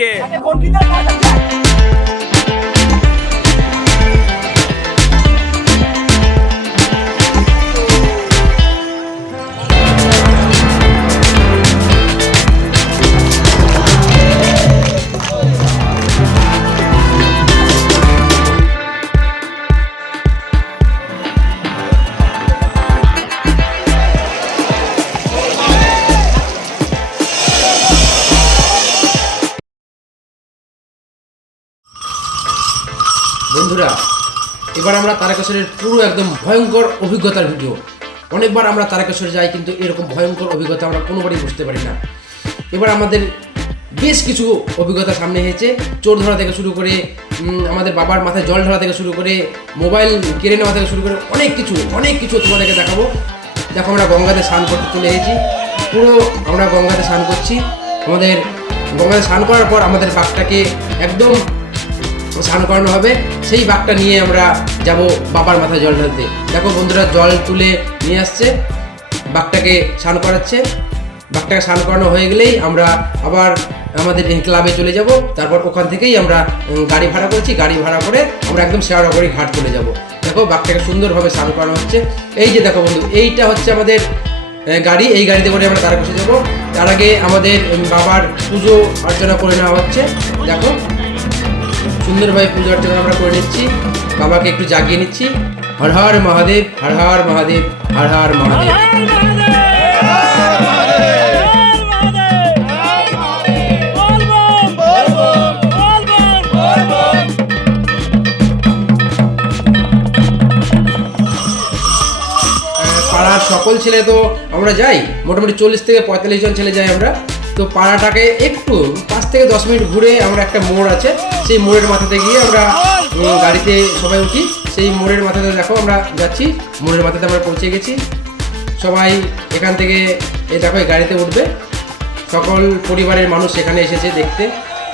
হচ্ছে। বন্ধুরা, এবার আমরা তারকেশ্বরের পুরো একদম ভয়ঙ্কর অভিজ্ঞতার ভিডিও। অনেকবার আমরা তারকেশ্বর যাই, কিন্তু এরকম ভয়ঙ্কর অভিজ্ঞতা আমরা কোনোবারই বুঝতে পারি না। এবার আমাদের বেশ কিছু অভিজ্ঞতা সামনে এসেছে। চোর ধরা থেকে শুরু করে আমাদের বাবার মাথায় জল ঢালা থেকে শুরু করে মোবাইল কেড়ে নেওয়া থেকে শুরু করে অনেক কিছু তোমাদেরকে দেখাবো। দেখো, আমরা গঙ্গাতে স্নান করতে চলে এসেছি। পুরো আমরা গঙ্গাতে স্নান করছি। আমাদের গঙ্গাতে স্নান করার পর আমাদের বাঘটাকে একদম স্নান করানো হবে। সেই বাঘটা নিয়ে আমরা যাব বাবার মাথায় জল ঢালতে। দেখো বন্ধুরা, জল তুলে নিয়ে আসছে, বাঘটাকে স্নান করাচ্ছে। বাঘটাকে স্নান করানো হয়ে গেলেই আমরা আবার আমাদের ক্লাবে চলে যাব। তারপর ওখান থেকেই আমরা গাড়ি ভাড়া করেছি, গাড়ি ভাড়া করে আমরা একদম শেওড়াগুড়ি ঘাট চলে যাব। দেখো, বাঘটাকে সুন্দরভাবে স্নান করানো হচ্ছে। এই যে দেখো বন্ধু, এইটা হচ্ছে আমাদের গাড়ি। এই গাড়িতে করে আমরা তারকেশ্বর যাবো। তার আগে আমাদের বাবার পুজো অর্চনা করে নেওয়া হচ্ছে। দেখো, সুন্দরভাবে পুজো অর্চনা আমরা করে নিচ্ছি, বাবাকে একটু জাগিয়ে নিচ্ছি। হর হর মহাদেব, হর হর মহাদেব, হর হর মহাদেব। পাড়ার সকল ছেলে তো আমরা যাই, মোটামুটি 40 থেকে 45 জন ছেলে যাই আমরা। তো পাড়াটাকে একটু 5 থেকে 10 মিনিট ঘুরে আমরা একটা মোড় আছে, সেই মোড়ের মাথাতে গিয়ে আমরা গাড়িতে সবাই উঠি। সেই মোড়ের মাথাতে দেখো আমরা যাচ্ছি, মোড়ের মাথাতে আমরা পৌঁছে গেছি। সবাই এখান থেকে দেখো এই গাড়িতে উঠবে। সকল পরিবারের মানুষ সেখানে এসেছে দেখতে।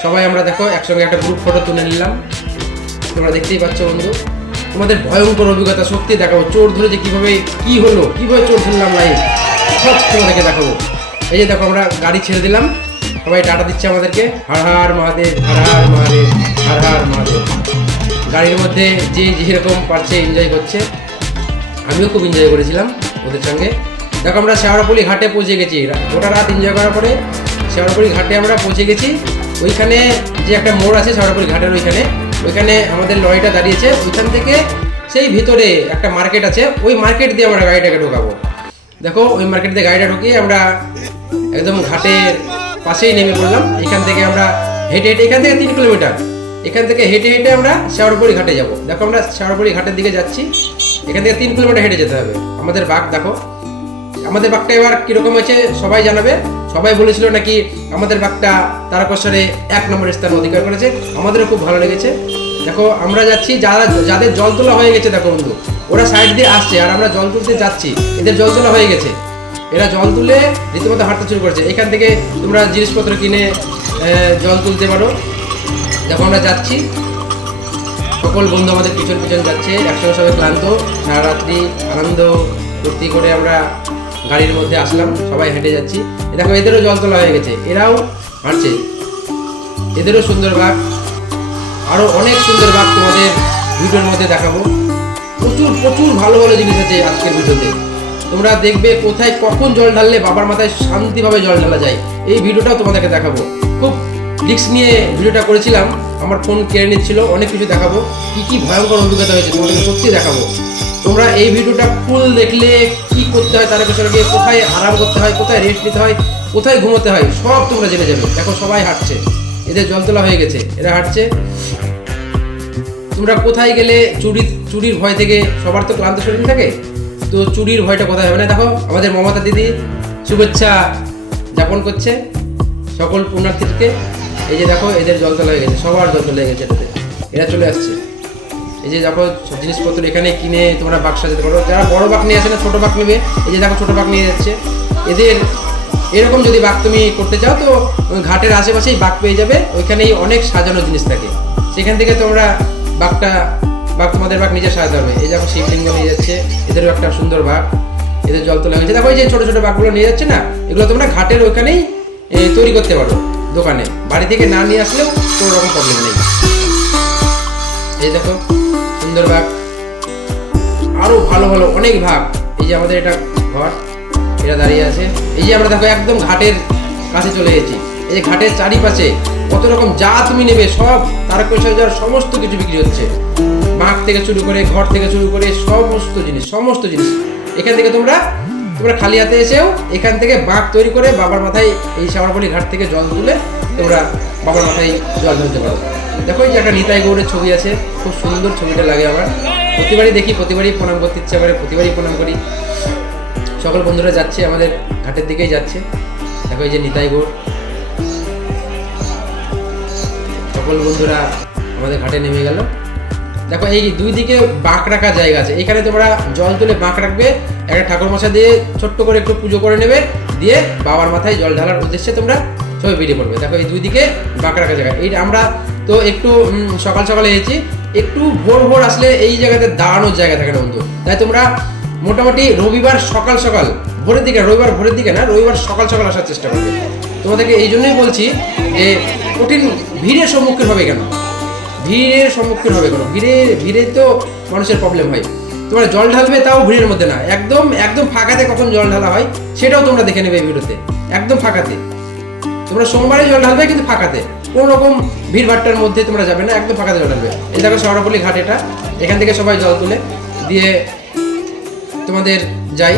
সবাই আমরা দেখো একসঙ্গে একটা গ্রুপ ফটো তুলে নিলাম। তোমরা দেখতেই পাচ্ছ বন্ধু, তোমাদের ভয়ঙ্কর অভিজ্ঞতা সত্যি দেখাবো। চোর ধরে যে কীভাবে চোর ধরলাম লাইভ, সব তোমাদেরকে দেখাবো। এই যে দেখো, আমরা গাড়ি ছেড়ে দিলাম, সবাই টাটা দিচ্ছে আমাদেরকে। হর হর মহাদেব, হর হর মহাদেব, হর হর মহাদেব। গাড়ির মধ্যে যে যেরকম পারছে এনজয় করছে, আমিও খুব এনজয় করেছিলাম ওদের সঙ্গে। দেখো, আমরা শেওড়াপল্লী ঘাটে পৌঁছে গেছি। গোটা রাত এনজয় করার পরে শেওড়াপল্লী ঘাটে আমরা পৌঁছে গেছি। ওইখানে যে একটা মোড় আছে শেওড়াপল্লী ঘাটের ওইখানে আমাদের লরিটা দাঁড়িয়েছে। ওইখান থেকে সেই ভিতরে একটা মার্কেট আছে, ওই মার্কেট দিয়ে আমরা গাড়িটাকে ঢোকাবো। দেখো, ওই মার্কেট দিয়ে গাড়িটা ঢুকিয়ে আমরা একদম ঘাটের পাশেই নেমে পড়লাম। এখান থেকে আমরা হেঁটে এখান থেকে 3 কিলোমিটার, এখান থেকে হেঁটে আমরা শেওড়াপল্লী ঘাটে যাব। দেখো, আমরা শেওড়াপল্লী ঘাটের দিকে যাচ্ছি। এখান থেকে 3 কিলোমিটার হেঁটে যেতে হবে। আমাদের বাঘ দেখো, আমাদের বাঘটা এবার কীরকম হয়েছে সবাই জানাবে। সবাই বলেছিল নাকি আমাদের বাঘটা তারকেশ্বরে 1 নম্বর স্থান অধিকার করেছে। আমাদেরও খুব ভালো লেগেছে। দেখো, আমরা যাচ্ছি, যাদের জল তোলা হয়ে গেছে দেখো বন্ধু, ওরা সাইড দিয়ে আসছে আর আমরা জল তুলতে যাচ্ছি। এদের জল তোলা হয়ে গেছে, এরা জল তুলে রীতিমতো হাঁটতে শুরু করেছে। এখান থেকে তোমরা জিনিসপত্র কিনে জল তুলতে পারো। দেখো, আমরা যাচ্ছি, সকল বন্ধু আমাদের পিছন যাচ্ছে। একসঙ্গে সবাই ক্লান্ত, সারা রাত্রি আনন্দ ফুর্তি করে আমরা গাড়ির মধ্যে আসলাম, সবাই হেঁটে যাচ্ছি। দেখো, এদেরও জল তোলা হয়ে গেছে, এরাও হাঁটছে। এদেরও সুন্দর বাঘ, আরও অনেক সুন্দর বাঘ তোমাদের ভিডিওর মধ্যে দেখাবো। প্রচুর ভালো জিনিস আছে আজকের ভিডিওতে। তোমরা দেখবে কোথায় কখন জল ঢাললে বাবার মাথায় শান্তিভাবে জল ঢালা যায়। এই ভিডিওটাও তোমাদেরকে দেখাবো। খুব রিস্ক নিয়ে ভিডিওটা করেছিলাম, আমার ফোন কেড়ে নিচ্ছিল। অনেক কিছু দেখাবো, কি ভয়ঙ্কর অভিজ্ঞতা হয়েছে তোমাদেরকে সত্যি দেখাবো। তোমরা এই ভিডিওটা ফুল দেখলে কি করতে হয় তারকেশ্বরে গিয়ে, কোথায় আরাম করতে হয়, কোথায় রেস্ট নিতে হয়, কোথায় ঘুমোতে হয়, সব তোমরা জেনে যাবে। দেখো, সবাই হাঁটছে, এদের জল তোলা হয়ে গেছে, এরা হাঁটছে। তোমরা কোথায় গেলে চুরির ভয় থেকে, সবার তো ক্লান্ত শরীর থাকে, তো চুরির ভয়টা কোথায় হবে না। দেখো, আমাদের মমতা দিদি শুভেচ্ছা যাপন করছে সকল পুণ্যার্থীকে। এই যে দেখো, এদের জল তোলা হয়ে গেছে, সবার জল তোলা হয়ে গেছে এটাতে, এরা চলে আসছে। এই যে দেখো, জিনিসপত্র এখানে কিনে তোমরা বাক্স সাজাতে পারো। যারা বড় বাঘ নিয়ে আসে না, ছোটো বাঘ নেবে। এই যে দেখো, ছোটো বাঘ নিয়ে যাচ্ছে। এদের এরকম যদি বাঘ তুমি করতে চাও তো ঘাটের আশেপাশেই বাঘ পেয়ে যাবে, ওইখানেই অনেক সাজানো জিনিস থাকে, সেখান থেকে তোমরা বাঘ তোমাদের বাঘ নিজে সাজাতে হবে। এই দেখো, শিবলিঙ্গ নিয়ে যাচ্ছে, এদেরও একটা সুন্দর বাঘ, এদের জল তোলা হয়েছে। দেখো, এই যে ছোটো ছোটো বাঘগুলো নিয়ে যাচ্ছে না, এগুলো তোমরা ঘাটের ওইখানেই তৈরি করতে পারো। দোকানে, বাড়ি থেকে না নিয়ে আসলেও কোনো রকম প্রবলেম নেই। এই দেখো সুন্দর বাঘ, আরো ভালো ভালো অনেক ভাগ। এই যে আমাদের এটা ঘর, এটা দাঁড়িয়ে আছে। এই যে আমরা দেখো একদম ঘাটের কাছে চলে গেছি। এই যে ঘাটের চারিপাশে কত রকম যা তুমি নেবে সব তারকেশ্বর যাওয়ার সমস্ত কিছু বিক্রি হচ্ছে। বাঘ থেকে শুরু করে, ঘর থেকে শুরু করে সমস্ত জিনিস এখান থেকে তোমরা খালি হাতে এসেও এখান থেকে বাঘ তৈরি করে বাবার মাথায় এই শ্যাওড়াফুলি ঘাট থেকে জল তুলে তোমরা বাবার মাথায় জল ঢালতে পারো। দেখো এই যে একটা নিতাই গৌড়ের ছবি আছে, খুব সুন্দর ছবিটা লাগে আমার। প্রতিবারই দেখি, প্রতিবারই প্রণাম করতে ইচ্ছা করে, প্রতিবারই প্রণাম করি। সকল বন্ধুরা যাচ্ছে আমাদের ঘাটের দিকেই যাচ্ছে। দেখো এই যে নিতাই গৌড়, সকল বন্ধুরা আমাদের ঘাটে নেমে গেল। দেখো এই দুই দিকে বাঁক রাখা জায়গা আছে, এখানে তোমরা জল তুলে বাঁক রাখবে, একটা ঠাকুর মশা দিয়ে ছোট্ট করে একটু পুজো করে নেবে, দিয়ে বাবার মাথায় জল ঢালার উদ্দেশ্যে তোমরা সবাই বেরিয়ে পড়বে। দেখো এই দুই দিকে বাঁক রাখা জায়গা। এই আমরা তো একটু সকাল সকালে এসেছি, একটু ভোর আসলে এই জায়গাতে দাঁড়ানোর জায়গা থাকে না বন্ধু, তাই তোমরা মোটামুটি রবিবার সকাল ভোরের দিকে, রবিবার ভোরের দিকে না, রবিবার সকাল আসার চেষ্টা করবে। তোমাদেরকে এই জন্যই বলছি যে কঠিন ভিড়ের সম্মুখীন হবে কেন, ভিড়ে তো মানুষের প্রবলেম হয়। তোমরা জল ঢালবে তাও ভিড়ের মধ্যে না, একদম ফাঁকাতে কখন জল ঢালা হয় সেটাও তোমরা দেখে নেবে ভিডিওতে। একদম ফাঁকাতে তোমরা সোমবারে জল ঢালবে, কিন্তু ফাঁকাতে, কোনো রকম ভিড় ভাট্টার মধ্যে তোমরা যাবে না, একদম ফাঁকাতে জল ঢালবে। এই দেখো শ্যাওড়াফুলি ঘাট, এটা এখান থেকে সবাই জল তুলে দিয়ে তোমাদের যাই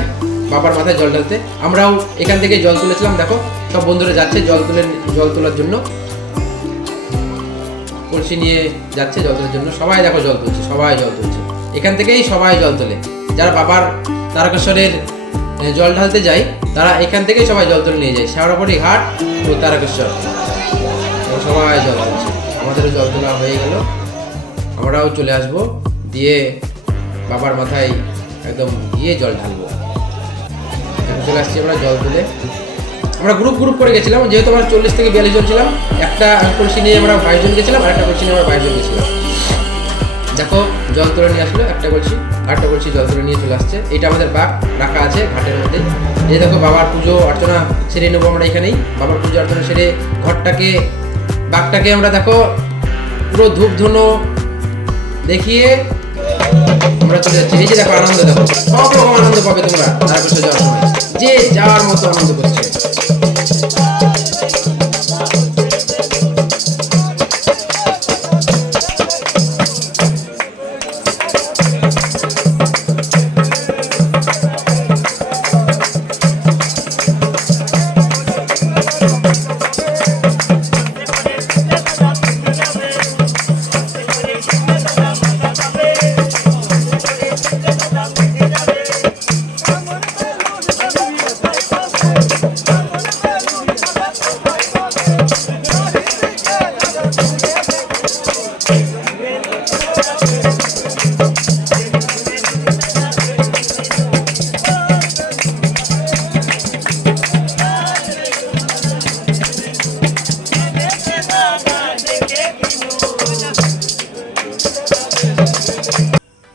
বাবার মাথায় জল ঢালতে। আমরাও এখান থেকে জল তুলেছিলাম। দেখো সব বন্ধুরা যাচ্ছে জল তোলার জন্য, কলসি নিয়ে যাচ্ছে জল তোলার জন্য। সবাই দেখো জল তুলছে, এখান থেকেই সবাই জল তোলে। যারা বাবার তারকেশ্বরের জল ঢালতে যায় তারা এখান থেকেই সবাই জল তুলে নিয়ে যায়, শ্যাওড়াফুলি ঘাট ও তারকেশ্বর। সবাই জল তুলছে, আমাদেরও জল তোলা হয়ে গেল, আমরাও চলে আসবো, দিয়ে বাবার মাথায় একদম গিয়ে জল ঢালবো। চলে আসছি আমরা জল তুলে। আমরা গ্রুপ করে গেছিলাম, যেহেতু আমরা 40 থেকে 42 জন ছিলাম। একটা কলসি নিয়ে আমরা 22 জন গেছিলাম, আর একটা কলসি নিয়ে আমরা 22 জন গেছিলাম। দেখো জল তুলে নিয়ে আসলো একটা কলসি, আরেকটা কলসি জল তুলে নিয়ে চলে আসছে। এটা আমাদের বাঘ রাখা আছে ঘাটের মধ্যে। এই দেখো বাবার পুজো অর্চনা সেরে নেবো আমরা এখানেই। বাবার পুজো অর্চনা সেরে বাঘটাকে আমরা দেখো পুরো ধূপ ধুনো দেখিয়ে আমরা চলে যাচ্ছি। এই যে দেখো আনন্দ, দেখো সব রকম আনন্দ পাবে তোমরা তারকেশ্বর যাওয়ার সময়, যে যার মতো আনন্দ করছে।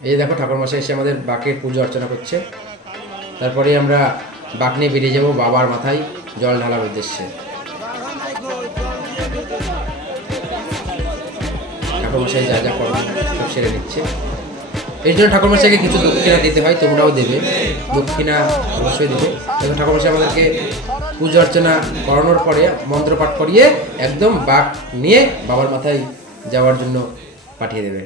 এই দেখো ঠাকুরমশাই এসে আমাদের বাঘের পুজো অর্চনা করছে। তারপরে আমরা বাঘ নিয়ে বেরিয়ে যাবো বাবার মাথায় জল ঢালার উদ্দেশ্যে। ঠাকুরমশাই যা করবে সব সেরে নিচ্ছে। এর জন্য ঠাকুরমশাইকে কিছু দক্ষিণা দিতে হয়, তোমরাও দেবে, দক্ষিণা অবশ্যই দেবে। দেখো ঠাকুরমশাই আমাদেরকে পুজো অর্চনা করানোর পরে মন্ত্রপাঠ করিয়ে একদম বাঘ নিয়ে বাবার মাথায় যাওয়ার জন্য পাঠিয়ে দেবে।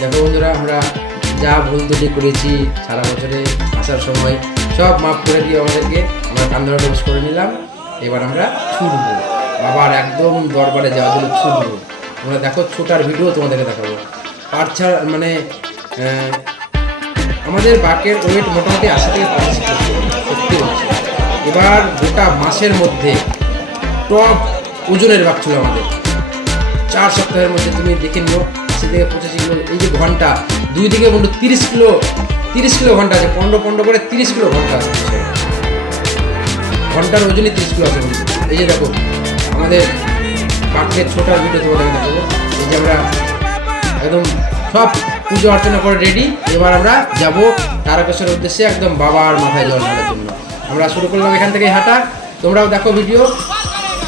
দেখো বন্ধুরা, আমরা যা ভুল ত্রুটি করেছি সারা বছরে আসার সময় সব মাফ করে দিয়ে আমাদেরকে আমরা কান্দরা ডোজ করে নিলাম। এবার আমরা ছুটবো বাবার একদম দরবারে যাওয়ার জন্য ছুটবো। তোমরা দেখো ছোটার ভিডিও তোমাদেরকে দেখাবো। পাঁচছাড় মানে আমাদের বাঘের ওয়েট মোটামুটি 80 থেকে 85 হচ্ছে। এবার গোটা মাসের মধ্যে টপ ওজনের বাঘ ছিল আমাদের। 4 সপ্তাহের মধ্যে তুমি দেখে নিও 80 থেকে 85 কিলো। এই যে ঘন্টা দুই দিকে বন্ধু 30 কিলো ঘন্টা আছে, 15 করে 30 কিলো ঘন্টা আছে। ঘন্টার ওজনই 30 কিলো আছে বন্ধু। এই যে দেখো আমাদের কাঠের ছোটার ভিডিও তোমাদের দেখাবো। এই যে আমরা একদম সব পুজো অর্চনা করে রেডি। এবার আমরা যাব তারকেশ্বরের উদ্দেশ্যে একদম বাবার মাথায় জল ঢালার জন্য। আমরা শুরু করলাম এখান থেকে হাঁটা। তোমরাও দেখো ভিডিও।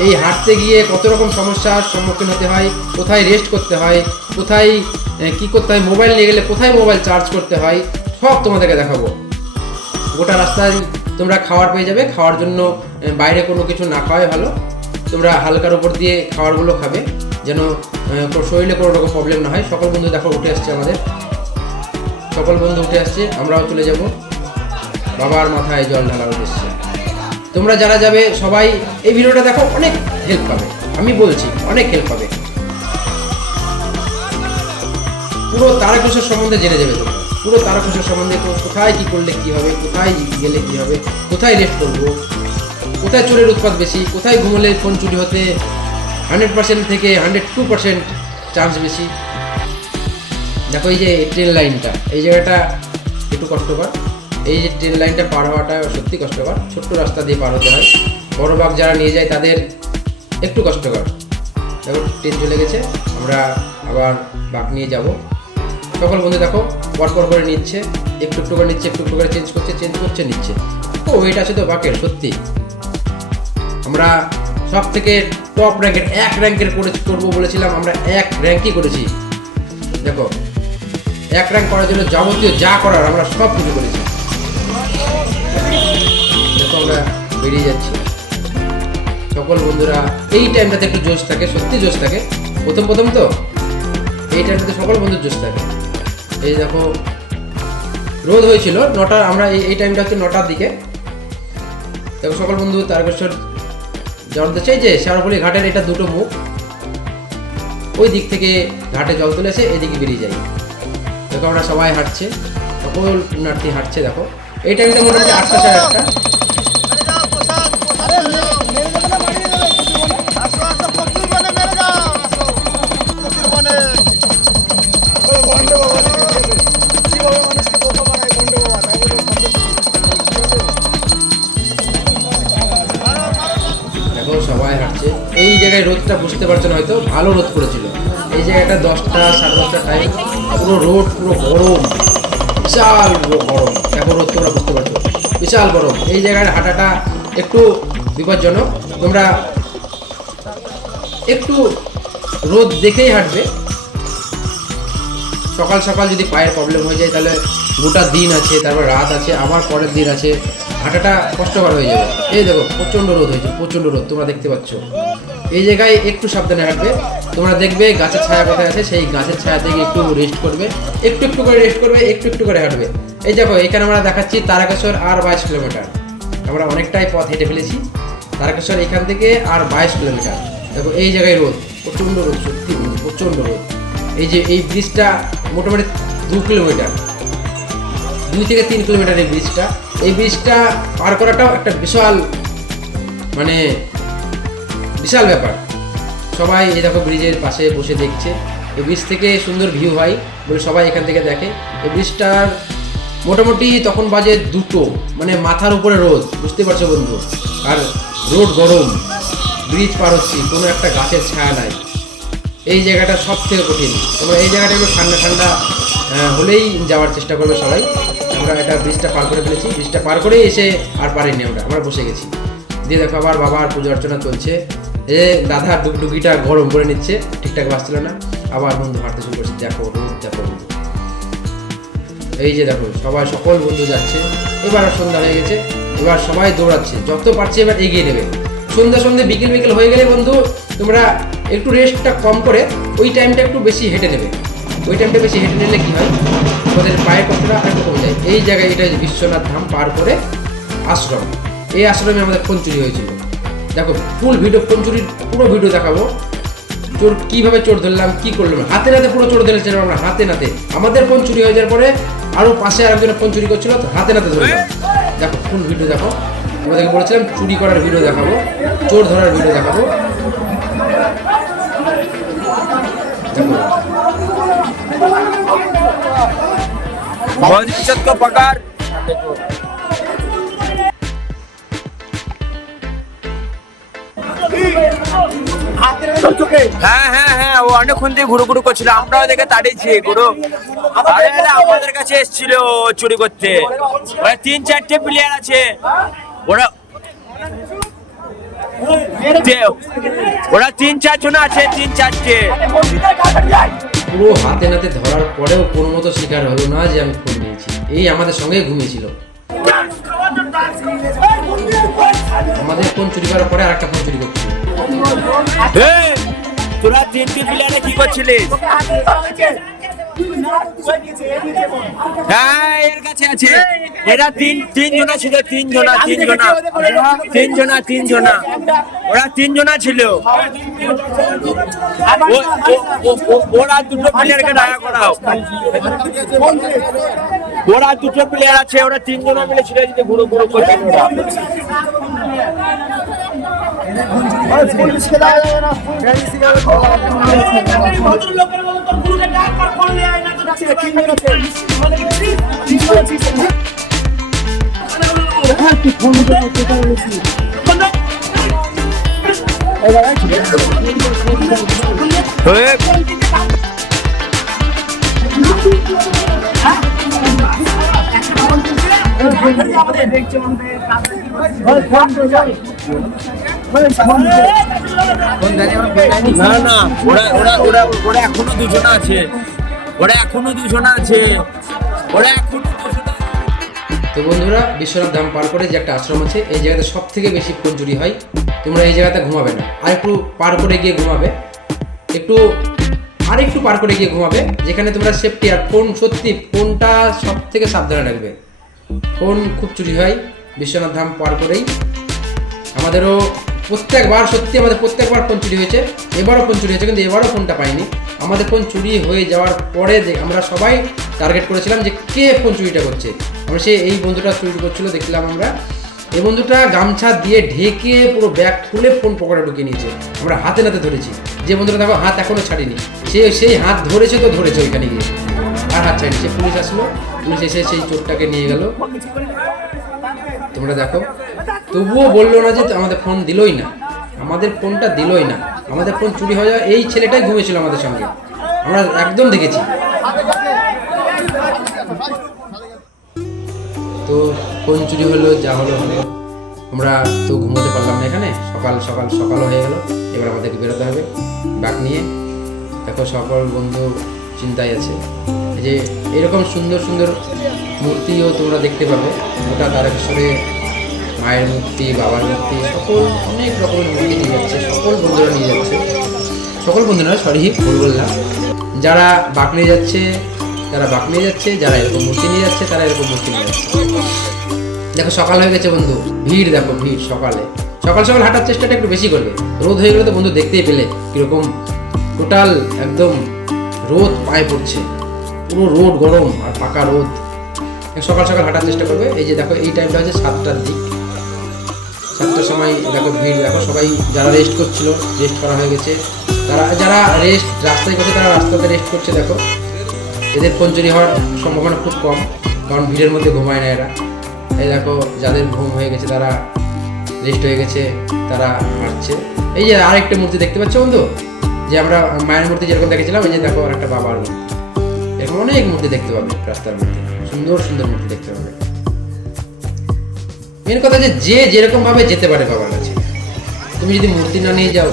এই হাঁটতে গিয়ে কত রকম সমস্যার সম্মুখীন হতে হয়, কোথায় রেস্ট করতে হয়, কোথায় কি করতে হয়, মোবাইল নিয়ে গেলে কোথায় মোবাইল চার্জ করতে হয়, সব তোমাদেরকে দেখাবো। গোটা রাস্তায় তোমরা খাবার পেয়ে যাবে। খাওয়ার জন্য বাইরে কোনো কিছু না খাওয়াই ভালো। তোমরা হালকার উপর দিয়ে খাবারগুলো খাবে যেন শরীরে কোনো রকম প্রবলেম না হয়। সকল বন্ধু দেখো উঠে আসছে, আমাদের সকল বন্ধু উঠে আসছে। আমরাও চলে যাব বাবার মাথায় জল ঢালার উদ্দেশ্যে। তোমরা যারা যাবে সবাই এই ভিডিওটা দেখো, অনেক হেল্প পাবে, আমি বলছি অনেক হেল্প পাবে। পুরো তারকেশ্বর সম্বন্ধে জেনে যাবে তোমরা, পুরো তারকেশ্বর সম্বন্ধে কোথায় কি করলে কি হবে, কোথায় গেলে কি হবে, কোথায় রেস্ট করবো, কোথায় চোরের উৎপাত বেশি, কোথায় ঘুমলে ফোন চুরি হতে 100% থেকে 102% চান্স বেশি। দেখো এই যে ট্রেন লাইনটা, এই জায়গাটা একটু কষ্টকর। এই যে ট্রেন লাইনটা পার হওয়াটা সত্যি কষ্টকর। ছোট্ট রাস্তা দিয়ে পার হতে হয়। বড় বাঘ যারা নিয়ে যায় তাদের একটু কষ্টকর। দেখো ট্রেন চলে গেছে, আমরা আবার বাঘ নিয়ে যাব। সকল বন্ধু দেখো পরপর করে নিচ্ছে, একটু একটু করে নিচ্ছে, একটু একটু করে চেঞ্জ করছে নিচ্ছে। ও ওয়েট আছে তো বাঘের সত্যি। আমরা সব থেকে টপ র্যাঙ্কের 1 র্যাঙ্কের করবো বলেছিলাম, আমরা 1 র্যাঙ্কই করেছি। দেখো 1 র্যাঙ্ক করার জন্য যাবতীয় যা করার আমরা সব কিছু করেছি। দেখো আমরা বেরিয়ে যাচ্ছি। সকল বন্ধুরা এই টাইমটাতে একটু জোশ থাকে, সত্যি জোশ থাকে। প্রথম তো এই টাইমটাতে সকল বন্ধুর জোশ থাকে। এই দেখো রোদ হয়েছিল 9টা, আমরা এই টাইমটা হচ্ছে 9টার দিকে। দেখো সকল বন্ধু তারকেশ্বর জল দিচ্ছে। এই যে শেওড়াফুলি ঘাটের এটা দুটো মুখ, ওই দিক থেকে ঘাটে জল তুলেছে, এদিকে বেরিয়ে যায়। দেখো আমরা সবাই হাঁটছে, সকল পুণ্যার্থী হাঁটছে। দেখো এই টাইমটা মোটামুটি 8টা সাড়ে 8টা। সবাই হাঁটছে। এই জায়গায় রোদটা বুঝতে পারছো না, হয়তো ভালো রোদ পড়েছিল। এই জায়গাটা 10টা সাড়ে 10টা টাইম, পুরো রোদ, পুরো গরম, বিশাল গরম। দেখো রোদ তোমরা বুঝতে পারছো, বিশাল গরম। এই জায়গায় হাঁটাটা একটু বিপজ্জনক। তোমরা একটু রোদ দেখেই হাঁটবে। সকাল সকাল যদি পায়ের প্রবলেম হয়ে যায় তাহলে গোটা দিন আছে, তারপর রাত আছে, আবার পরের দিন আছে, হাঁটাটা কষ্টকর হয়ে যাবে। এই দেখো প্রচণ্ড রোদ হয়েছে, প্রচণ্ড রোদ তোমরা দেখতে পাচ্ছ। এই জায়গায় একটু সাবধানে হাঁটবে। তোমরা দেখবে গাছের ছায়া কোথায় আছে, সেই গাছের ছায়া থেকে একটু রেস্ট করবে, একটু একটু করে রেস্ট করবে, একটু একটু করে হাঁটবে। এই দেখো এখানে আমরা দেখাচ্ছি তারকেশ্বর আর 22 কিলোমিটার। আমরা অনেকটাই পথ হেঁটে ফেলেছি। তারকেশ্বর এখান থেকে আর 22 কিলোমিটার। দেখো এই জায়গায় রোদ, প্রচণ্ড রোদ, সত্যি প্রচণ্ড রোদ। এই যে এই ব্রিজটা মোটামুটি 2 কিলোমিটার, 2 থেকে 3 কিলোমিটার এই ব্রিজটা। এই ব্রিজটা পার করাটাও একটা বিশাল বিশাল ব্যাপার। সবাই এই দেখো ব্রিজের পাশে বসে দেখছে। এই ব্রিজ থেকে সুন্দর ভিউ হয় বলে সবাই এখান থেকে দেখে। এই ব্রিজটার মোটামুটি তখন বাজে 2টো, মাথার উপরে রোদ, বুঝতে পারছো বন্ধু। আর রোদ গরম, ব্রিজ পার হচ্ছি, কোনো একটা গাছের ছায়া নাই। এই জায়গাটা সব থেকে কঠিন। তোমরা এই জায়গাটা একটু ঠান্ডা ঠান্ডা হলেই যাওয়ার চেষ্টা করবে সবাই। আমরা এটা ব্রিজটা পার করে ফেলেছি, ব্রিজটা পার করেই এসে আর পারিনি, আমরা বসে গেছি। দিয়ে দেখো আবার বাবার পুজো অর্চনা চলছে। দাদা ডুগডুগিটা গরম করে নিচ্ছে, ঠিকঠাক বাঁচছিল না। আবার বন্ধু হাঁটতে শুরু করছে। দেখো রোদ, দেখো বন্ধু। এই যে দেখো সবাই সকল বন্ধু যাচ্ছে। এবার আর সন্ধ্যা হয়ে গেছে, এবার সবাই দৌড়াচ্ছে, যত পারছে এবার এগিয়ে নেবে। সন্ধ্যা বিকেল হয়ে গেলে বন্ধু তোমরা একটু রেস্টটা কম করে ওই টাইমটা একটু বেশি হেঁটে নেবে। ওই টাইমটা বেশি হেঁটে নিলে কি হয়, তোমাদের পায়ের কষ্টটা একটু কমে যায়। এই জায়গায় এটা বিশ্বনাথ ধাম পার করে আশ্রম, এই আশ্রমে আমাদের ফোন চুরি হয়েছিল। দেখো ফুল ভিডিও, ফোন চুরির পুরো ভিডিও দেখাবো। চোর কীভাবে চোর ধরলাম, কী করলাম, হাতে নাতে পুরো চোর ধরেছিলাম আমরা, হাতে নাতে। আমাদের ফোন চুরি হয়ে যাওয়ার পরে আরও পাশে আরেকজনের ফোন চুরি করছিল, তো হাতে নাতে ধরলাম। দেখো ফুল ভিডিও দেখো। আমাদেরকে বলেছিলাম চুরি করার ভিডিও দেখাবো, চোর ধরার ভিডিও দেখাবো। को पकड़ হ্যাঁ হ্যাঁ হ্যাঁ, ও অনেকক্ষণ থেকে ঘুরু ঘুরু করছিল, আমরাও দেখে তাড়িয়েছি ঘুরু। আরে আরে আমাদের কাছে এসেছিল চুরি করতে। ওরা 3-4টে প্লেয়ার আছে, ওরা 3-4 জন আছে, 3-4টে। পুরো হাতে নাতে ধরার পরেও কোনো মতো স্বীকার হলো না যে আমি ফোন নিয়েছি। এই আমাদের সঙ্গে ঘুমিয়েছিল। আমাদের ফোন চুরি করার পরে আরেকটা ফোন চুরি করছিল। তোরা 3টে প্লেয়ারে কি করছিলিস? হ্যাঁ এর কাছে আছে, এরা তিন জনা ছিল, 3 জনা, ওরা 3 জনা ছিল। ওরা 2টো প্লেয়ারকে ডাকা করাও, ওরা 2টো প্লেয়ার আছে, ওরা 3 জনা মিলে ছিল, যদি ঘুরো ঘুরো করছিল ওরা। না না, ওরা এখনো 2 জন আছে, তো বন্ধুরা, বিশ্বনাথ ধাম পার করে যে একটা আশ্রম আছে, এই জায়গাতে সব থেকে বেশি ফোন চুরি হয়। তোমরা এই জায়গাতে ঘুমাবে না, আর একটু পার করে গিয়ে ঘুমাবে, একটু পার করে গিয়ে ঘুমাবে, যেখানে তোমরা সেফটি। আর ফোন, সত্যি ফোনটা সব থেকে সাবধানে রাখবে। ফোন খুব চুরি হয় বিশ্বনাথ ধাম পার করেই। আমাদেরও প্রত্যেকবার ফোন চুরি হয়েছে, এবারও ফোন চুরি হয়েছে, কিন্তু এবারও ফোনটা পাইনি। আমাদের ফোন চুরি হয়ে যাওয়ার পরে আমরা সবাই টার্গেট করেছিলাম যে কে ফোন চুরিটা করছে। আমরা এই বন্ধুটা চুরি করছিল, দেখলাম আমরা। এই বন্ধুটা গামছা দিয়ে ঢেকে পুরো ব্যাগ খুলে ফোন পকেটে ঢুকিয়ে নিয়েছে। আমরা হাতে নাতে ধরেছি। যে বন্ধুটা দেখো হাত এখনো ছাড়িনি, সেই হাত ধরেছে ওইখানে গিয়ে, আর হাত ছাড়িনি। পুলিশ আসলো, পুলিশ এসে সেই চোরটাকে নিয়ে গেল। তোমরা দেখো, তবুও বললো না যে আমাদের ফোন দিলই না, আমাদের ফোনটা দিলই না। আমাদের ফোন চুরি হয়ে যাওয়া, এই ছেলেটাই ঘুমিয়েছিল আমাদের সঙ্গে, আমরা একদম দেখেছি। তো ফোন চুরি হলো, যা হলো। আমরা তো ঘুমোতে পারলাম না এখানে। সকালও হয়ে গেল। এবার আমাদেরকে বেরোতে হবে ব্যাগ নিয়ে। দেখো সকল বন্ধু চিন্তায় আছে। এই যে এরকম সুন্দর সুন্দর মূর্তিও তোমরা দেখতে পাবে। গোটা তারকেশ্বরে মায়ের মূর্তি, বাবার মূর্তি, অনেক রকমের মূর্তি নিয়ে যাচ্ছে। সকল বন্ধুরা নিয়ে যাচ্ছে, সকল বন্ধুরা ভুল বললাম। যারা বাঁক নিয়ে যাচ্ছে তারা বাঁক নিয়ে যাচ্ছে, যারা এরকম মূর্তি নিয়ে যাচ্ছে তারা এরকম মূর্তি নিয়ে যাচ্ছে। দেখো সকাল হয়ে গেছে বন্ধু, ভিড় দেখো, ভিড়। সকাল হাঁটার চেষ্টাটা একটু বেশি করবে। রোদ হয়ে গেলে তো বন্ধু দেখতেই পেলে কিরকম টোটাল একদম রোদ পায়ে পড়ছে, পুরো রোদ গরম আর পাকা রোদ। সকাল হাঁটার চেষ্টা করবে। এই যে দেখো, এই টাইমটা হচ্ছে 7টার দিক। 7টার সময় দেখো ভিড়। দেখো সবাই যারা রেস্ট করছিল, রেস্ট করা হয়ে গেছে। যারা রেস্ট রাস্তায় করছে তারা রাস্তাতে রেস্ট করছে। দেখো এদের ফোন চুরি হওয়ার সম্ভাবনা খুব কম, কারণ ভিড়ের মধ্যে ঘুমায় না এরা। এই দেখো যাদের ঘুম হয়ে গেছে, তারা রেস্ট হয়ে গেছে, তারা হাঁটছে। এই যে আরেকটা মূর্তি দেখতে পাচ্ছ বন্ধু, যে আমরা মায়ের মূর্তি যেরকম দেখেছিলাম, এই যে দেখো আর একটা বাবার মূর্তি। এরকম অনেক মূর্তি দেখতে পাবে রাস্তার মধ্যে, সুন্দর সুন্দর মূর্তি দেখতে পাবে। মেন কথা যে যেরকম ভাবে যেতে পারে বাবার কাছে। তুমি যদি মূর্তি না নিয়ে যাও,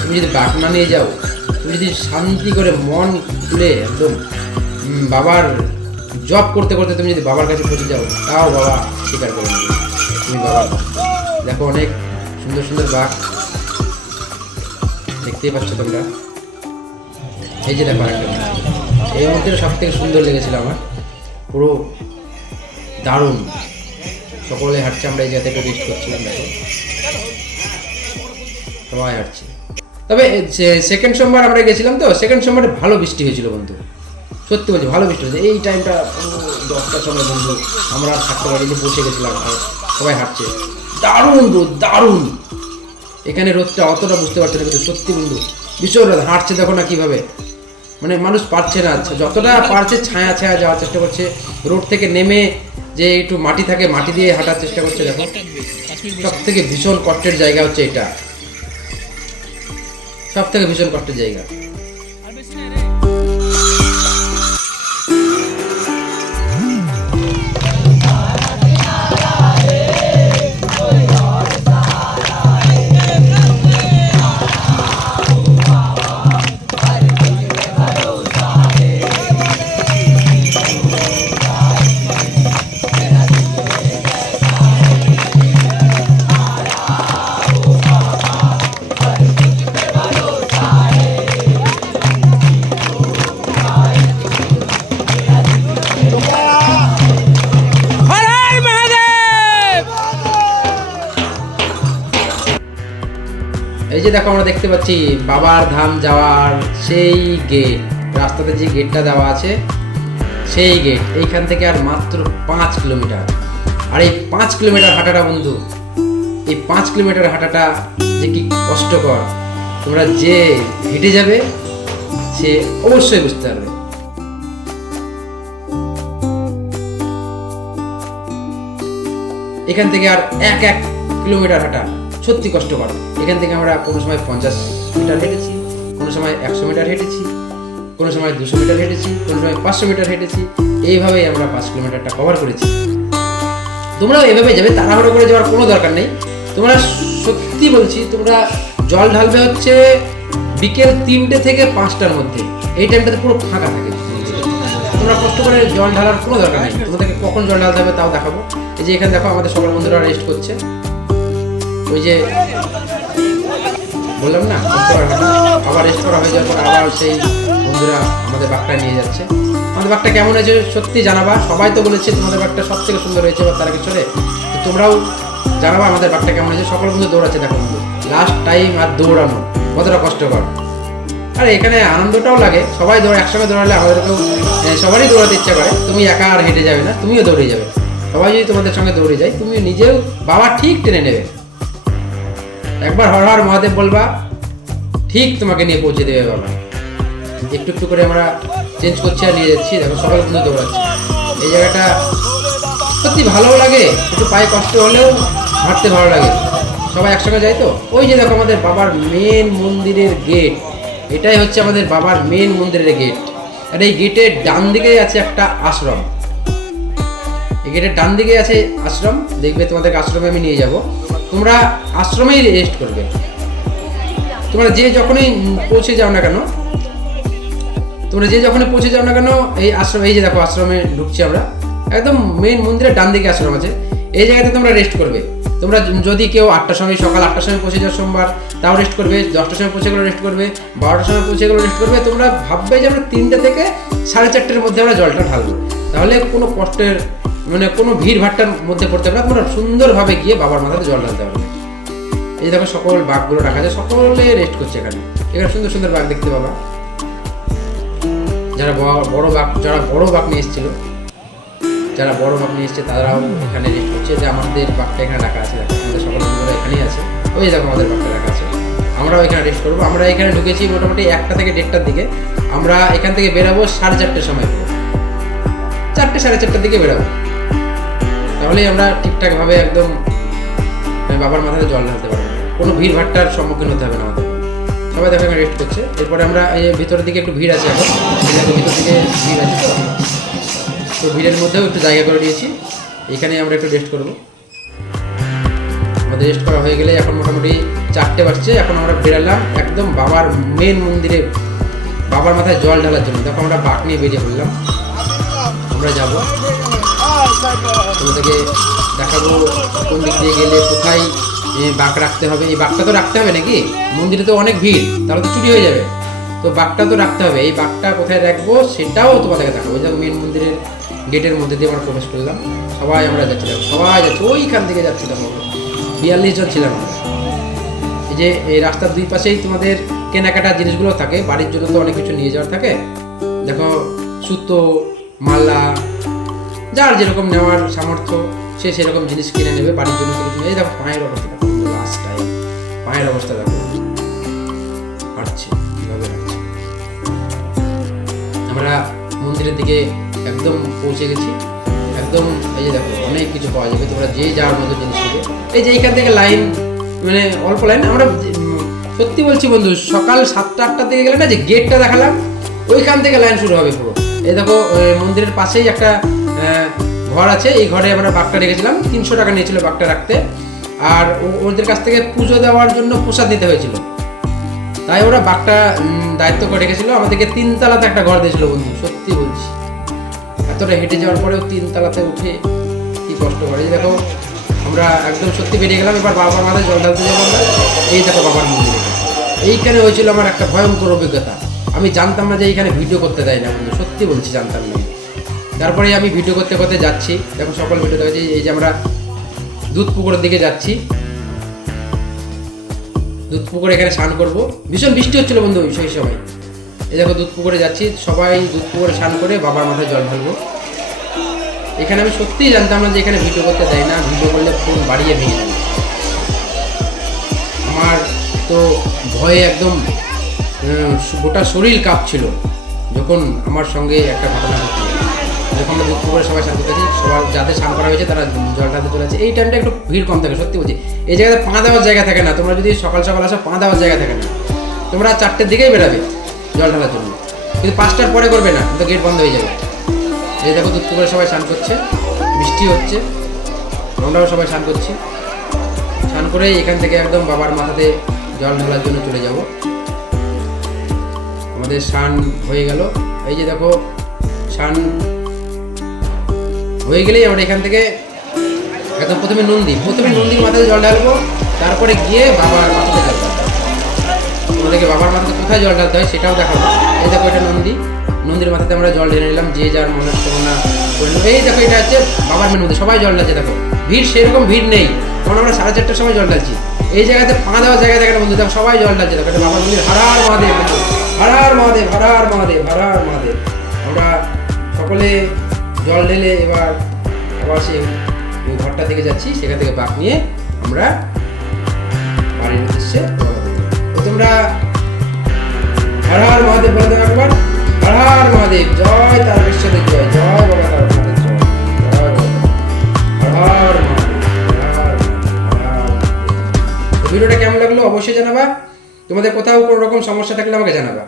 তুমি যদি বাঁক না নিয়ে যাও, তুমি যদি শান্তি করে মন খুলে একদম বাবার জব করতে করতে তুমি যদি বাবার কাছে পৌঁছে যাও, তাও বাবা স্বীকার করে নেবে তুমি বাবা। দেখো অনেক সুন্দর সুন্দর বাঁক দেখতেই পাচ্ছ তোমরা। এই যে দেখো একটা, এই মূর্তিটা সব থেকে সুন্দর লেগেছিল আমার, পুরো দারুণ। সকলে হাঁটছে, আমরা এই জায়গাতে একটু রেস্ট করছিলাম। দেখো সবাই হাঁটছে। তবে সেকেন্ড সোমবার আমরা গেছিলাম, তো সেকেন্ড সোমবারে ভালো বৃষ্টি হয়েছিল বন্ধু, সত্যি বলছি ভালো বৃষ্টি হয়েছে। এই টাইমটা 10টার সময় বন্ধু আমরা থাকতে পারি, বসে গেছিলাম, সবাই হাঁটছে, দারুণ রোদ, দারুণ। এখানে রোদটা অতটা বুঝতে পারছে না, কিন্তু সত্যি বন্ধু ভীষণ রোদ। হাঁটছে দেখো না কিভাবে, মানে মানুষ পারছে না, যতটা পারছে ছায়া যাওয়ার চেষ্টা করছে। রোড থেকে নেমে যে একটু মাটি থাকে, মাটি দিয়ে হাঁটার চেষ্টা করছে। দেখো সব থেকে ভীষণ কষ্টের জায়গা হচ্ছে এটা। সব থেকে ভীষণ কষ্টের জায়গা। এই যে দেখো আমরা দেখতে পাচ্ছি বাবার ধাম যাওয়ার সেই গেট, রাস্তাতে যে গেটটা দেওয়া আছে সেই গেট। এইখান থেকে আর মাত্র 5 কিলোমিটার। আর এই 5 কিলোমিটার হাঁটাটা বন্ধু, এই 5 কিলোমিটার হাঁটাটা যে কি কষ্টকর, তোমরা যে হেঁটে যাবে সে অবশ্যই বুঝতে পারবে। এখান থেকে আর 1 কিলোমিটার হাঁটা সত্যি কষ্টকর। এখান থেকে আমরা কোনো সময় 50 মিটার হেঁটেছি, কোনো সময় 100 মিটার হেঁটেছি, কোনো সময় 200 মিটার হেঁটেছি, কোনো সময় 500 মিটার হেঁটেছি। এইভাবেই আমরা 5 কিলোমিটারটা কভার করেছি। তোমরাও এভাবে যাবে, তাড়াহুড়ো করে যাওয়ার কোনো দরকার নেই। তোমরা সত্যি বলছি, তোমরা জল ঢালবে হচ্ছে বিকেল 3টে থেকে 5টার মধ্যে। এই টাইমটাতে পুরো ফাঁকা থাকে। তোমরা কষ্ট করে জল ঢালার কোনো দরকার নেই। তোমাদেরকে কখন জল ঢালতে হবে তাও দেখাবো। এই যে এখানে দেখো আমাদের সকল বন্ধুরা রেস্ট করছে। ওই যে বললাম না, আবার রেস্ট করা হয়ে যাওয়ার পর আবার সেই বন্ধুরা আমাদের বাঘটা নিয়ে যাচ্ছে। আমাদের বাঘটা কেমন হয়েছে সত্যি জানাবা। সবাই তো বলেছে তোমাদের বাঘটা সব থেকে সুন্দর হয়েছে এবার তার কিছু, তো তোমরাও জানাবা আমাদের বাঘটা কেমন হয়েছে। সকল বন্ধু দৌড়াচ্ছে দেখো বন্ধু, লাস্ট টাইম আর দৌড়ানো কতটা কষ্টকর। আর এখানে আনন্দটাও লাগে, সবাই একসঙ্গে দৌড়ালে আমাদেরকেও সবারই দৌড়াতে ইচ্ছা করে। তুমি একা আর হেঁটে যাবে না, তুমিও দৌড়ে যাবে। সবাই যদি তোমাদের সঙ্গে দৌড়ে যায়, তুমি নিজেও বাবা ঠিক টেনে নেবে। একবার হর হর মহাদেব বলবা, ঠিক তোমাকে নিয়ে পৌঁছে দেবে বাবা। একটু একটু করে আমরা চেঞ্জ করছি আর নিয়ে যাচ্ছি। দেখো সকাল বন্ধু দৌড়াচ্ছে। এই জায়গাটা সত্যি ভালো লাগে, একটু পায়ে কষ্ট হলেও হাঁটতে ভালো লাগে। সবাই একসঙ্গে যাই তো। ওই যে দেখো আমাদের বাবার মেন মন্দিরের গেট, এটাই হচ্ছে আমাদের বাবার মেন মন্দিরের গেট। আর এই গেটের ডান দিকে আছে একটা আশ্রম। এই গেটের ডান দিকে আছে আশ্রম, দেখবে তোমাদেরকে আশ্রমে আমি নিয়ে যাব। তোমরা আশ্রমেই রেস্ট করবে। তোমরা যে যখনই পৌঁছে যাও না কেন, এই আশ্রম, এই যে দেখো আশ্রমে ঢুকছি আমরা, একদম মেন মন্দিরের ডান দিকে আশ্রম আছে। এই জায়গাতে তোমরা রেস্ট করবে। তোমরা যদি কেউ 8টার সময়, সকাল 8টার সময় পৌঁছে যাও সোমবার, তাও রেস্ট করবে। 10টার সময় পৌঁছে গেলে রেস্ট করবে, 12টার সময় পৌঁছে গেলে রেস্ট করবে। তোমরা ভাববে যে আমরা 3টে থেকে 4:30টার মধ্যে আমরা জলটা ঢালবো, তাহলে কোনো কষ্টের কোনো ভিড় ভাট্টার মধ্যে পড়তে পারে না। তোমরা সুন্দরভাবে গিয়ে বাবার মাথাতে জল ঢালতে পারবে। এই দেখো সকল বাঘগুলো রাখা যায়, সকলে রেস্ট করছে এখানে। এখানে সুন্দর সুন্দর বাঘ দেখতে পাবা। যারা বড় বাঘ নিয়ে এসেছিল, তারাও এখানে রেস্ট করছে। যে আমাদের বাঘটা এখানে রাখা আছে, দেখো আমাদের সকল বন্ধুরা এখানেই আছে। ওই দেখো আমাদের বাঘটা রাখা আছে, আমরাও এখানে রেস্ট করবো। আমরা এখানে ঢুকেছি মোটামুটি 1টা থেকে 1:30টার দিকে। আমরা এখান থেকে বেরাবো 4:30টার সময়, 4টে 4:30টার দিকে বেরাবো। তাহলেই আমরা ঠিকঠাকভাবে একদম বাবার মাথাতে জল ঢালতে পারবো, কোনো ভিড় ভাট্টার সম্মুখীন হতে হবে না আমাদের। সবাই দেখো এখানে রেস্ট করছে। এরপরে আমরা এই ভিতরের দিকে একটু ভিড় আছে, এখন ভিতর দিকে ভিড় আছে, তো ভিড়ের মধ্যেও একটু জায়গা করে নিয়েছি। এখানে আমরা একটু রেস্ট করবো। আমাদের রেস্ট করা হয়ে গেলে এখন মোটামুটি 4টে বাজছে। এখন আমরা বেরালাম একদম বাবার মেন মন্দিরে, বাবার মাথায় জল ঢালার জন্য। দেখো আমরা বাঘ নিয়ে বেরিয়ে পড়লাম। আমরা যাবো, তোমাদেরকে দেখাবো কোন দিক দিয়ে গেলে কোথায় বাঘ রাখতে হবে। এই বাঘটা তো রাখতে হবে নাকি, মন্দিরে তো অনেক ভিড়, তাহলে তো চুরি হয়ে যাবে। তো বাঘটা তো রাখতে হবে। এই বাঘটা কোথায় রাখবো সেটাও তোমাদেরকে দেখাবো। ওই যে মেন মন্দিরের গেটের মধ্যে দিয়ে আমরা প্রবেশ করলাম। সবাই আমরা যাচ্ছি, সবাই যাচ্ছি, ওইখান থেকে যাচ্ছি। দেখো 42 জন ছিলাম আমরা। এই যে এই রাস্তার দুই পাশেই তোমাদের কেনাকাটা জিনিসগুলো থাকে, বাড়ির জন্য তো অনেক কিছু নিয়ে যাওয়ার থাকে। দেখো সুতো, মালা, যার যেরকম নেওয়ার সামর্থ্য সে সেরকম জিনিস কিনে নেবে বাড়ির জন্য কিছু। এই দেখো পায়ের অবস্থা, দেখো লাস্ট টাইম পায়ের অবস্থা দেখো, হাঁটছে কীভাবে হাঁটছে। আমরা মন্দিরের দিকে একদম পৌঁছে গেছি। একদম এই যে দেখো অনেক কিছু পাওয়া যাবে, তোমরা যে যাওয়ার মতো জিনিস নেবে। এই যে এইখান থেকে লাইন, অল্প লাইন, আমরা সত্যি বলছি বন্ধু, সকাল 7টা-8টা থেকে গেলে না, যে গেটটা দেখালাম ওইখান থেকে লাইন শুরু হবে পুরো। এই দেখো মন্দিরের পাশেই একটা ঘর আছে, এই ঘরে আমরা বাঘটা রেখেছিলাম। 300 টাকা নিয়েছিল বাঘটা রাখতে, আর ওদের কাছ থেকে পুজো দেওয়ার জন্য প্রসাদ দিতে হয়েছিল, তাই ওরা বাঘটা দায়িত্ব করে রেখেছিল। আমাদেরকে 3 তলাতে একটা ঘর দিয়েছিল বন্ধু, সত্যি বলছি। এতটা হেঁটে যাওয়ার পরেও 3 তলাতে উঠে কি কষ্ট করে। এই দেখো আমরা একদম সত্যি বেরিয়ে গেলাম, এবার বাবার মাথায় জল ঢালতে যাবো আমরা। এই দেখো বাবার মন্দির, এইখানে হয়েছিল আমার একটা ভয়ঙ্কর অভিজ্ঞতা। আমি জানতাম না যে এইখানে ভিডিও করতে দেয় না বন্ধু, সত্যি বলছি জানতাম না। তারপরে আমি ভিডিও করতে করতে যাচ্ছি, দেখো সকল ভিডিও দেখাচ্ছি। এই যে আমরা দুধ পুকুরের দিকে যাচ্ছি, দুধ পুকুরে এখানে স্নান করবো। ভীষণ বৃষ্টি হচ্ছিল বন্ধু সেই সময়। এই দেখো দুধ পুকুরে যাচ্ছি, সবাই দুধ পুকুরে স্নান করে বাবার মাথায় জল ঢালবো। এখানে আমি সত্যিই জানতাম না যে এখানে ভিডিও করতে দেয় না, ভিডিও করলে ফোন বাড়িয়ে ভেঙে যাবে। আমার তো ভয়ে একদম গোটা শরীর কাঁপছিল যখন আমার সঙ্গে একটা ঘটনা ঘটছিল। যখন আমরা দুধ পুকুরে সবাই স্নান করতেছি, সবার যাদের স্নান করা হয়েছে তারা জল ঢালতে চলে যাচ্ছে। এই টাইমটা একটু ভিড় কম থাকে, সত্যি বলছি। এই জায়গাতে পা দেওয়ার জায়গা থাকে না, তোমরা যদি সকাল সকাল আসো পা দেওয়ার জায়গা থাকে না। তোমরা 4টের দিকেই বেরাবে জল ঢালার জন্য, কিন্তু 5টার পরে করবে না, তো গেট বন্ধ হয়ে যাবে। এই দেখো দুধ পুকুরে সবাই স্নান করছে, বৃষ্টি হচ্ছে, আমরাও সবাই স্নান করছি। স্নান করে এখান থেকে একদম বাবার মাথাতে জল ঢালার জন্য চলে যাব। আমাদের স্নান হয়ে গেল। এই যে দেখো স্নান হয়ে গেলেই আমরা এখান থেকে একদম প্রথমে নন্দীর মাথায় জল ঢালবো, তারপরে গিয়ে বাবার মাথাতে জল ঢালবো। আমাদেরকে বাবার মাথাতে কোথায় জল ঢালতে হয় সেটাও দেখাবো। এই দেখো এটা নন্দীর মাথাতে আমরা জল ঢেলে নিলাম, যে যার মনস্কামনা করে নিল। এই দেখো এটা হচ্ছে বাবার মেন মধ্যে সবাই জল ঢালছে। দেখো ভিড় সেরকম ভিড় নেই, কারণ আমরা 4:30টার সময় জল ঢালছি। এই জায়গাতে পা দেওয়ার জায়গা দেখেন বন্ধু, দেখো সবাই জল ঢালছে। দেখো এটা বাবার মন্দির। হর হর মহাদেব, হর হর মহাদেব, হর হর মহাদেব, হর হর মহাদেব। আমরা সকলে জল ঢেলে এবার আবার সেই ঘরটা থেকে যাচ্ছি, সেখান থেকে বাঘ নিয়ে আমরা বাড়ির উদ্দেশ্যে রওনা দেব। তো তোমরা হর হর মহাদেব বলে দেবো একবার। হর হর মহাদেব, জয় তারকেশ্বরের জয়, জয় বাবা তারকেশ্বরের জয়, জয় বাবা, হর হর মহাদেব, হর হর মহাদেব। ভিডিওটা কেমন লাগলো অবশ্যই জানাবা। তোমাদের কোথাও কোনো রকম সমস্যা থাকলে আমাকে জানাবা।